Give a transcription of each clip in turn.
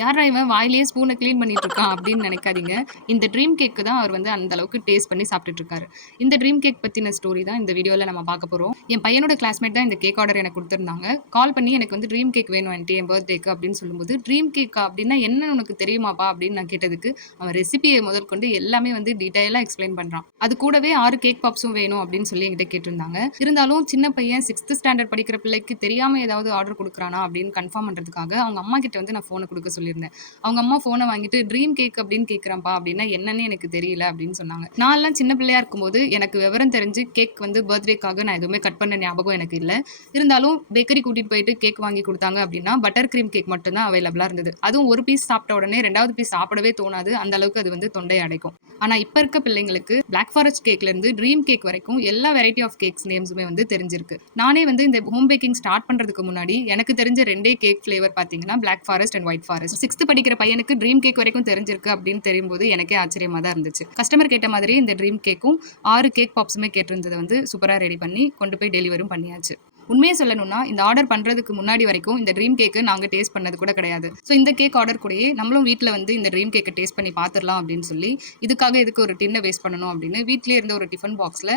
யார்ரா இவன் வாயிலேயே ஸ்பூன கிளீன் பண்ணிட்டு இருக்கான் அப்படின்னு நினைக்காதீங்க. இந்த ட்ரீம் கேக்கு தான் அவர் வந்து அந்த அளவுக்கு டேஸ்ட் பண்ணி சாப்பிட்டுட்டு இருக்காரு. இந்த ட்ரீம் கேக் பத்தின ஸ்டோரி தான் இந்த வீடியோல நம்ம பார்க்க போறோம். என் பையனோட கிளாஸ்மேட் தான் இந்த கேக் ஆர்டர் எனக்கு குடுத்திருந்தாங்க. கால் பண்ணி எனக்கு வந்து ட்ரீம் கேக் வேணும் ஆன்ட்டி என் பர்த்டேக்கு அப்படின்னு சொல்லும்போது, ட்ரீம் கேக்கா அப்படின்னா என்னன்னு உனக்கு தெரியுமாப்பா அப்படின்னு நான் கேட்டதுக்கு, அவன் ரெசிபியை முதற்கொண்டு எல்லாமே வந்து டீட்டெயிலா எக்ஸ்பிளைன் பண்றான். அது கூடவே 6 கேக் பாப்ஸும் வேணும் அப்படின்னு சொல்லி என்கிட்ட கேட்டிருந்தாங்க. இருந்தாலும் சின்ன பையன் 6th ஸ்டாண்டர்ட் படிக்கிற பிள்ளைக்கு தெரியாம ஏதாவது ஆர்டர் குடுக்குறானா அப்படின்னு கன்ஃபார்ம் பண்றதுக்காக அவங்க அம்மா கிட்ட வந்து நான் ஃபோன குடுக்க சொல்லியிருந்தேன். அவங்க அம்மா ஃபோன வாங்கிட்டு ட்ரீம் கேக் அப்படின்னு கேட்குறான்ப்பா அப்படின்னா என்னன்னு எனக்கு தெரியல அப்படின்னு சொன்னாங்க. நான்லாம் சின்ன பிள்ளையா இருக்கும்போது எனக்கு விவரம் தெரிஞ்சு கேக் வந்து பர்த்டேக்காக நான் எதுவுமே கட் பண்ண ஞாபகம் எனக்கு இல்ல. இருந்தாலும் பேக்கரி கூட்டிட்டு போயிட்டு கேக் வாங்கி குடுத்தாங்க அப்படின்னா பட்டர் கிரீம் கேக் மட்டும் தான் அவைலபிளா இருந்தது. அதுவும் ஒரு பீஸ் சாப்பிட்ட உடனே 2வது பீஸ் சாப்பிடவே தோணாது. அந்த அளவுக்கு அது வந்து தொண்டை அடைக்கும். ஆனா இப்ப இருக்க பிள்ளைங்களுக்கு பிளாக் ஃபாரஸ்ட் கேக்ல இருந்து ட்ரீம் கேக் வரைக்கும் எல்லா வெரைட்டி ஆஃப் கேக்ஸ் நேம்ஸுமே வந்து தெரிஞ்சிருக்கு. நானே வந்து இந்த ஹோம் பேக்கிங் ஸ்டார்ட் பண்றதுக்கு முன்னாடி எனக்கு தெரிஞ்ச 2 கேக் ஃபிளேவர் பார்த்தீங்கன்னா black forest and white forest. 6th படிக்கிற பையனுக்கு ட்ரீம் கேக் வரைக்கும் தெரிஞ்சிருக்கு அப்படின்னு தெரியும்போது எனக்கே ஆச்சரியமா தான் இருந்துச்சு. கஸ்டமர் கேட்ட மாதிரி இந்த ட்ரீம் கேக்கும் 6 கேக் பாப்ஸுமே கேட்டிருந்ததை வந்து சூப்பரா ரெடி பண்ணி கொண்டு போய் டெலிவரும் பண்ணியாச்சு. உண்மையை சொல்லணும்னா இந்த ஆர்டர் பண்றதுக்கு முன்னாடி வரைக்கும் இந்த ட்ரீம் கேக்கு நாங்க டேஸ்ட் பண்ணது கூட கிடையாது. ஸோ இந்த கேக் ஆர்டர் கூடயே நம்மளும் வீட்டில் வந்து இந்த ட்ரீம் கேக்கை டேஸ்ட் பண்ணி பார்த்துடலாம் அப்படின்னு சொல்லி இதுக்காக இதுக்கு ஒரு டின்னை வேஸ்ட் பண்ணணும் அப்படின்னு வீட்டிலே இருந்த ஒரு டிஃபன் பாக்ஸில்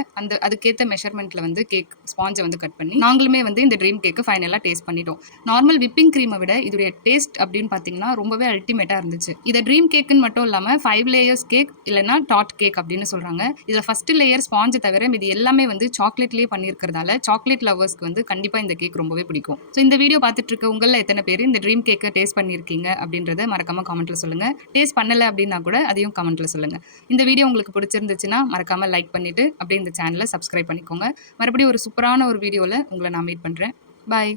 அதுக்கேற்ற மெஷர்மெண்ட்ல வந்து கேக் ஸ்பாஞ்சை வந்து கட் பண்ணி நாங்களுமே வந்து இந்த ட்ரீம் கேக்கு ஃபைனலாக டேஸ்ட் பண்ணிட்டோம். நார்மல் விப்பிங் க்ரீமை விட இதோடைய டேஸ்ட் அப்படின்னு பார்த்தீங்கன்னா ரொம்பவே அல்டிமேட்டாக இருந்துச்சு. இதை ட்ரீம் கேக்குன்னு மட்டும் இல்லாமல் 5 லேயர்ஸ் கேக் இல்லைன்னா டாட் கேக் அப்படின்னு சொல்றாங்க. இதில் ஃபர்ஸ்ட் லேயர் ஸ்பாஞ்சை தவிர இது எல்லாமே வந்து சாக்லேட்லேயே பண்ணியிருக்கிறதால சாக்லேட் லவர்ஸ்க்கு வந்து கண்டிப்பா இந்த கேக் ரொம்பவே பிடிக்கும். ஸோ இந்த வீடியோ பார்த்துட்டு இருக்க உங்கள எத்தனை பேர் இந்த ட்ரீம் கேக்கை டேஸ்ட் பண்ணியிருக்கீங்க அப்படின்றத மறக்காம கமெண்ட்ல சொல்லுங்க. டேஸ்ட் பண்ணல அப்படின்னா கூட அதையும் கமெண்ட்ல சொல்லுங்க. இந்த வீடியோ உங்களுக்கு பிடிச்சிருந்துச்சுன்னா மறக்காம லைக் பண்ணிட்டு அப்படியே இந்த சேனலை சப்ஸ்கிரைப் பண்ணிக்கோங்க. மறுபடியும் ஒரு சூப்பரான ஒரு வீடியோல உங்களை நான் மீட் பண்றேன். பாய்.